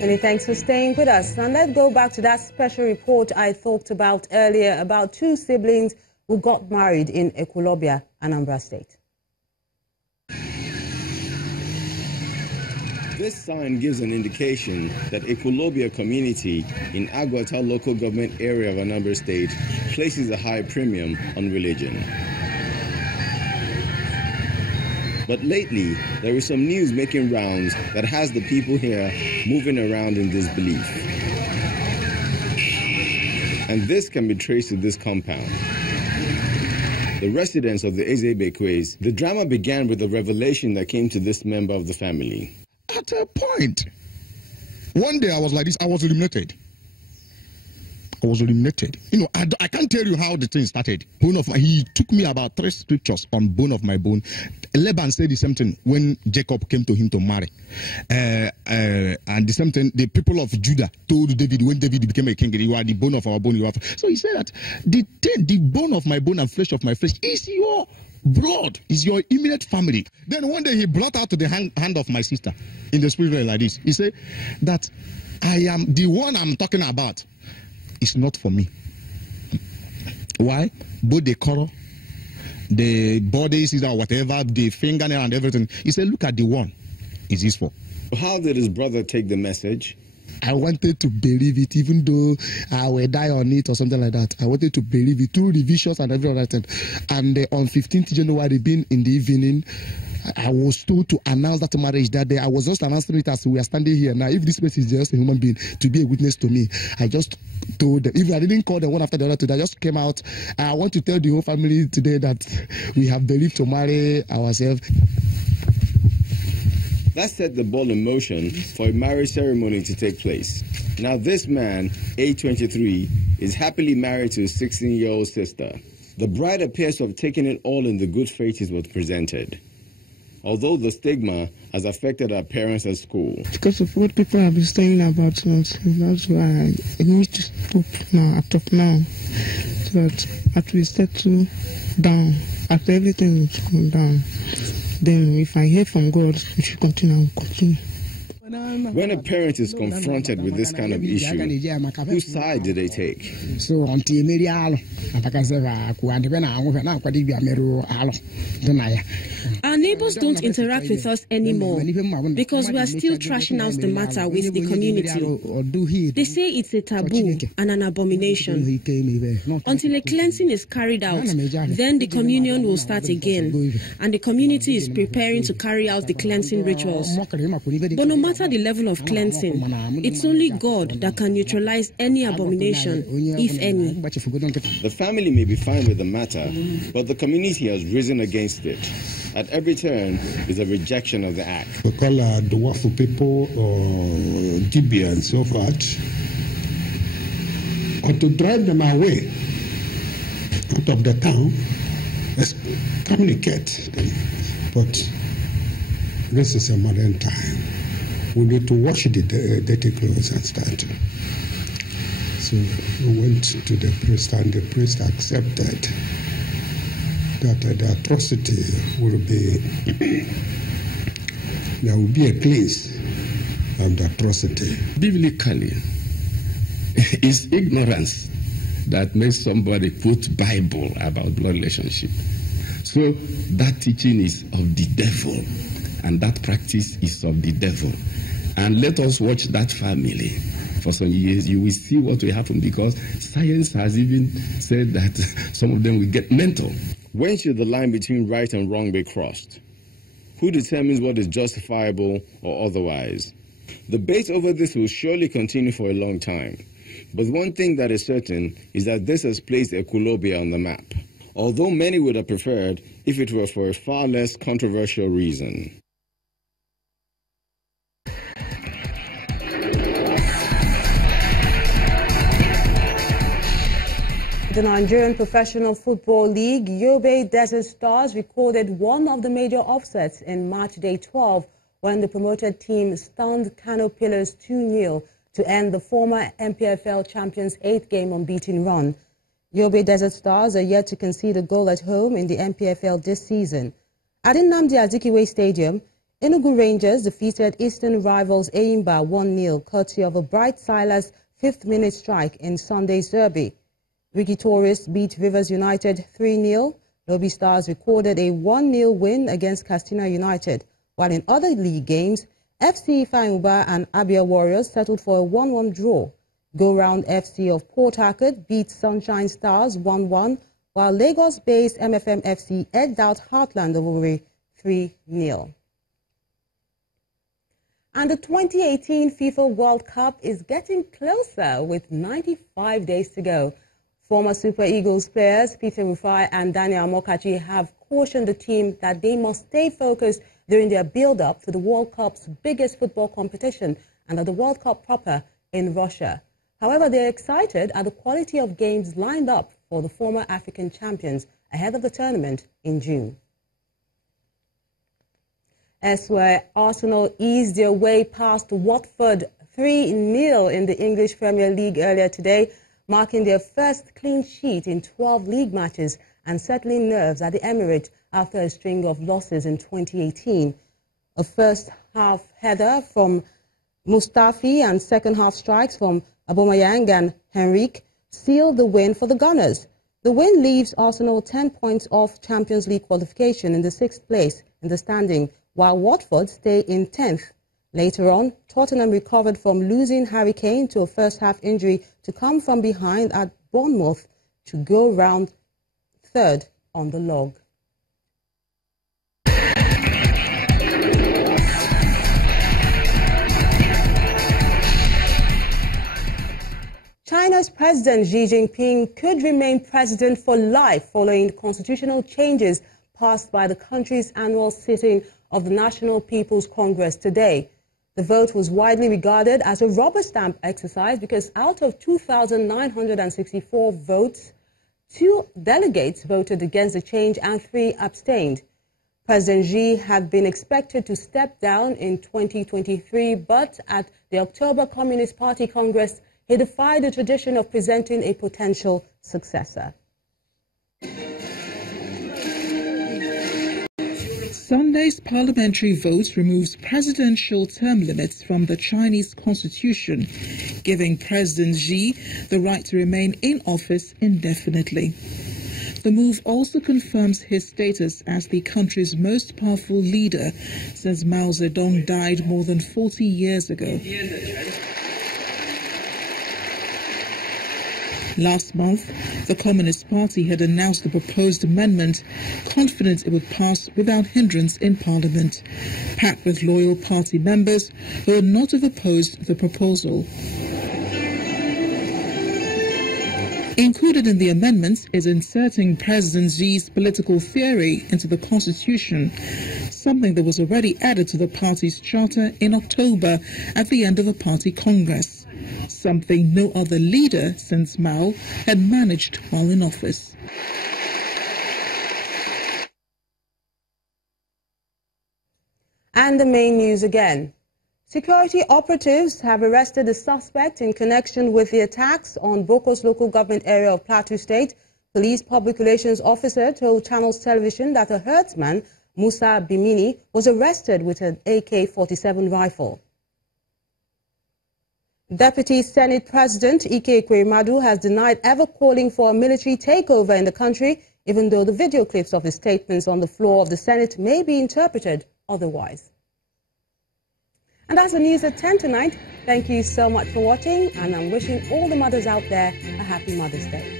Many thanks for staying with us. And let's go back to that special report I talked about earlier about two siblings who got married in Ekwulobia, Anambra State. This sign gives an indication that Ekwulobia community in Agwata local government area of Anambra State places a high premium on religion. But lately, there is some news making rounds that has the people here moving around in disbelief. And this can be traced to this compound. The residents of the Ezebekwes. The drama began with a revelation that came to this member of the family. At a point, one day I was like this, I was eliminated. You know, I can't tell you how the thing started. He took me about 3 scriptures on bone of my bone. Laban said the same thing when Jacob came to him to marry. And the same thing, the people of Judah told David when David became a king, you are the bone of our bone. You are. So he said that the bone of my bone and flesh of my flesh is your blood, is your immediate family. Then one day he brought out the hand of my sister in the spirit like this. He said that I am the one I'm talking about. It's not for me. Why? Both the color, the bodies, or whatever, the fingernail and everything. He said, look at the one. Is this for? How did his brother take the message? I wanted to believe it, even though I will die on it or something like that. I wanted to believe it through revisions and every other thing. And on 15th January, being in the evening, I was told to announce that marriage that day. I was just announcing it as we are standing here. Now, if this person is just a human being to be a witness to me, I just told them. Even I didn't call them one after the other today. I just came out. I want to tell the whole family today that we have believed to marry ourselves. That set the ball in motion for a marriage ceremony to take place. Now this man, A23, is happily married to his 16-year-old sister. The bride appears to have taken it all in the good faith it was presented. Although the stigma has affected her parents at school. Because of what people have been saying about us, that's why I need to stop now, up now. So that after we settle down, after everything is gone down, then if I hear from God, we should continue. When a parent is confronted with this kind of issue, whose side do they take? So our neighbors don't interact with us anymore because we are still trashing out the matter with the community. They say it's a taboo and an abomination. Until a cleansing is carried out, then the communion will start again, and the community is preparing to carry out the cleansing rituals. But no matter the level of cleansing, it's only God that can neutralize any abomination, if any. The family may be fine with the matter, but the community has risen against it. At every turn is a rejection of the act. We call the Wafu people Dibia and so forth, or to drive them away out of the town, let's communicate. But this is a modern time. We need to wash the dirty clothes and start. So we went to the priest, and the priest accepted that the atrocity will be, there will be a place of the atrocity. Biblically, it's ignorance that makes somebody quote Bible about blood relationship. So that teaching is of the devil, and that practice is of the devil. And let us watch that family for some years. You will see what will happen, because science has even said that some of them will get mental. When should the line between right and wrong be crossed? Who determines what is justifiable or otherwise? The debate over this will surely continue for a long time. But one thing that is certain is that this has placed Ekwulobia on the map, although many would have preferred if it were for a far less controversial reason. The Nigerian Professional Football League, Yobe Desert Stars recorded one of the major upsets in match day 12 when the promoted team stunned Kano Pillars 2-0 to end the former MPFL champions' 8-game unbeaten run. Yobe Desert Stars are yet to concede a goal at home in the MPFL this season. At Nnamdi Azikiwe Stadium, Enugu Rangers defeated Eastern rivals Eyimba 1-0, courtesy of a Bright Silas 5th-minute strike in Sunday's derby. Ricky Torres beat Rivers United 3-0. Lobby Stars recorded a 1-0 win against Castina United, while in other league games, FC Ifeanyi and Abia Warriors settled for a 1-1 draw. Go-Round FC of Port Harcourt beat Sunshine Stars 1-1, while Lagos-based MFM FC edged out Heartland of Owerri 3-0. And the 2018 FIFA World Cup is getting closer with 95 days to go. Former Super Eagles players Peter Rufai and Daniel Amokachi have cautioned the team that they must stay focused during their build-up to the World Cup's biggest football competition and at the World Cup proper in Russia. However, they're excited at the quality of games lined up for the former African champions ahead of the tournament in June. Elsewhere, Arsenal eased their way past Watford 3-0 in the English Premier League earlier today, marking their first clean sheet in 12 league matches and settling nerves at the Emirates after a string of losses in 2018. A first-half header from Mustafi and second-half strikes from Aubameyang and Henrique sealed the win for the Gunners. The win leaves Arsenal 10 points off Champions League qualification in the 6th place in the standing, while Watford stay in 10th. Later on, Tottenham recovered from losing Harry Kane to a first-half injury to come from behind at Bournemouth to go round 3rd on the log. China's President Xi Jinping could remain president for life following constitutional changes passed by the country's annual sitting of the National People's Congress today. The vote was widely regarded as a rubber stamp exercise because out of 2,964 votes, 2 delegates voted against the change and 3 abstained. President Xi had been expected to step down in 2023, but at the October Communist Party Congress, he defied the tradition of presenting a potential successor. Sunday's parliamentary vote removes presidential term limits from the Chinese constitution, giving President Xi the right to remain in office indefinitely. The move also confirms his status as the country's most powerful leader since Mao Zedong died more than 40 years ago. Last month, the Communist Party had announced the proposed amendment, confident it would pass without hindrance in Parliament, packed with loyal party members who would not have opposed the proposal. Included in the amendments is inserting President Xi's political theory into the Constitution, something that was already added to the party's charter in October at the end of a party congress, something no other leader since Mao had managed while in office. And the main news again. Security operatives have arrested a suspect in connection with the attacks on Boko's local government area of Plateau State. Police public relations officer told Channels Television that a herdsman, Musa Bimini, was arrested with an AK-47 rifle. Deputy Senate President Ike Ekweremadu has denied ever calling for a military takeover in the country, even though the video clips of his statements on the floor of the Senate may be interpreted otherwise. And that's the news at 10 tonight. Thank you so much for watching, and I'm wishing all the mothers out there a happy Mother's Day.